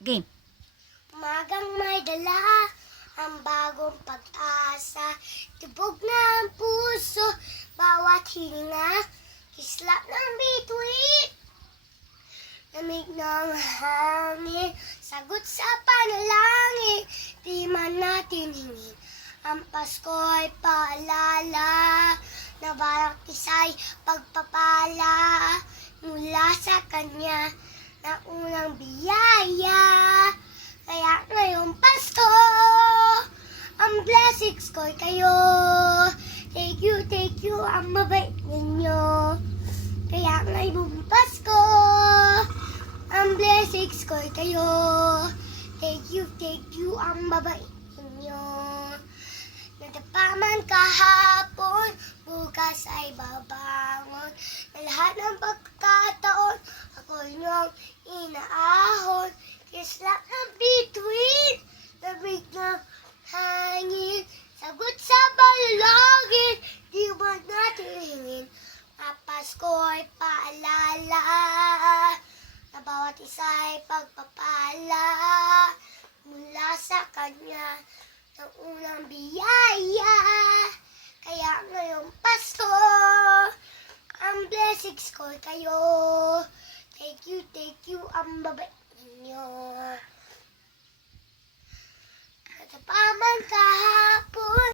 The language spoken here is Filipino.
Game. Umagang may dala ang bagong pag-asa. Tibog na ang puso, bawat hininga. Kislap ng bituin, lamig ng hangin. Sagot sa panalangin, di man natin hingin. Ang Pasko'y paalala na bawat isa'y pagpapala mula sa Kanya na unang biyaya. Kaya ngayong Pasko, ang blessings ko'y kayo. Thank you, ang mabait ninyo. Kaya ngayong Pasko, ang blessings ko'y kayo. Thank you, ang mabait ninyo. Nadapa man kahapon, bukas ay babangon. Na lahat ng pagkataon, ako niyong inaahon. Kislap ng bituin, lamig ng hangin. Sagot sa balangin, di man natin hingin. Ang Pasko'y paalala na bawat isa'y pagpapala mula sa Kanya ng unang biyaya. Kaya ngayong Pasko, ang blessings ko'y kayo. Thank you, ang babait ninyo. Natapaman kahapon.